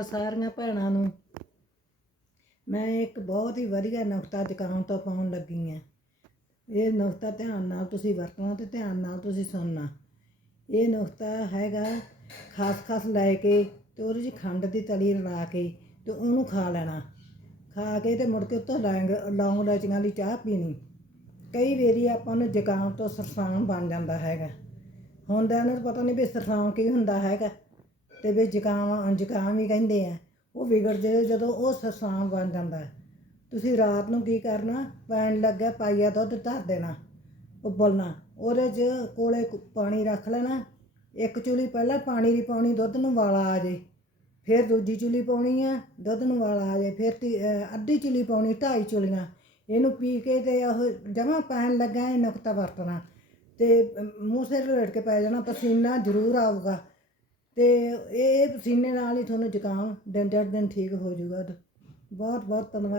ਸਾਰੀਆਂ ਭੈਣਾਂ ਨੂੰ ਮੈਂ ਇੱਕ ਬਹੁਤ ਹੀ ਵਧੀਆ ਨੁਕਤਾ ਜ਼ੁਕਾਮ ਤੋਂ ਪਾਉਣ ਲੱਗੀ ਹਾਂ। ਇਹ ਨੁਕਤਾ ਧਿਆਨ ਨਾਲ ਤੁਸੀਂ ਵਰਤਣਾ ਤੇ ਧਿਆਨ ਨਾਲ ਤੁਸੀਂ ਸੁਣਨਾ। ਇਹ ਨੁਕਤਾ ਹੈਗਾ ਖਸਖਸ ਲੈ ਕੇ ਤੇ ਉਹਦੇ 'ਚ ਖੰਡ ਦੀ ਤਲੀ ਰਲਾ ਕੇ ਤੇ ਉਹਨੂੰ ਖਾ ਲੈਣਾ। ਖਾ ਕੇ ਤੇ ਮੁੜ ਕੇ ਉੱਤੋਂ ਲੌਂਗ ਲੌਂਗ ਇਲਾਚੀਆਂ ਦੀ ਚਾਹ ਪੀਣੀ। ਕਈ ਵਾਰੀ ਆਪਾਂ ਨੂੰ ਜ਼ੁਕਾਮ ਤੋਂ ਸਰਸਾਨ ਬਣ ਜਾਂਦਾ ਹੈਗਾ। ਹੁੰਦਾ ਇਹਨਾਂ ਨੂੰ ਪਤਾ ਨਹੀਂ ਵੀ ਸਰਸਾਮ ਕੀ ਹੁੰਦਾ ਹੈਗਾ। ਅਤੇ ਵੀ ਜ਼ੁਕਾਮ ਜ਼ੁਕਾਮ ਹੀ ਕਹਿੰਦੇ ਆ। ਉਹ ਵਿਗੜਦੇ ਜਦੋਂ ਉਹ ਸਰਸਾਮ ਬਣ ਜਾਂਦਾ ਤੁਸੀਂ ਰਾਤ ਨੂੰ ਕੀ ਕਰਨਾ? ਪੈਣ ਲੱਗਾ ਪਾਈਆ ਦੁੱਧ ਧਰ ਦੇਣਾ ਉਬਲਣਾ। ਉਹਦੇ 'ਚ ਕੋਲੇ ਪਾਣੀ ਰੱਖ ਲੈਣਾ। ਇੱਕ ਚੁਲੀ ਪਹਿਲਾਂ ਪਾਣੀ ਦੀ ਪਾਉਣੀ ਦੁੱਧ ਨੂੰ ਵਾਲਾ ਆ ਜੇ। ਫਿਰ ਦੂਜੀ ਚੁਲੀ ਪਾਉਣੀ ਆ ਦੁੱਧ ਨੂੰ ਵਾਲਾ ਆ ਜੇ। ਫਿਰ ਤੀ- ਅਹ ਅੱਧੀ ਚੁਲੀ ਪਾਉਣੀ ਢਾਈ ਚੁਲੀਆਂ। ਇਹਨੂੰ ਪੀ ਕੇ ਤੇ ਉਹ ਜਮਾ ਪੈਣ ਲੱਗਾ ਇਹ ਨੁਕਤਾ ਵਰਤਣਾ। ਤੇ ਅਮ, ਮੂੰਹ ਸਿਰ ਲੇਟ ਕੇ ਪੈ ਜਾਣਾ ਪਸੀਨਾ ਜ਼ਰੂਰ ਆਊਗਾ। ਤੇ ਇਹ ਪਸੀਨੇ ਨਾਲ ਹੀ ਤੁਹਾਨੂੰ ਜ਼ੁਕਾਮ ਦਿਨ ਚੜ੍ਹ ਦਿਨ ਠੀਕ ਹੋ ਜਾਊਗਾ। ਬਹੁਤ ਬਹੁਤ ਧੰਨਵਾਦ।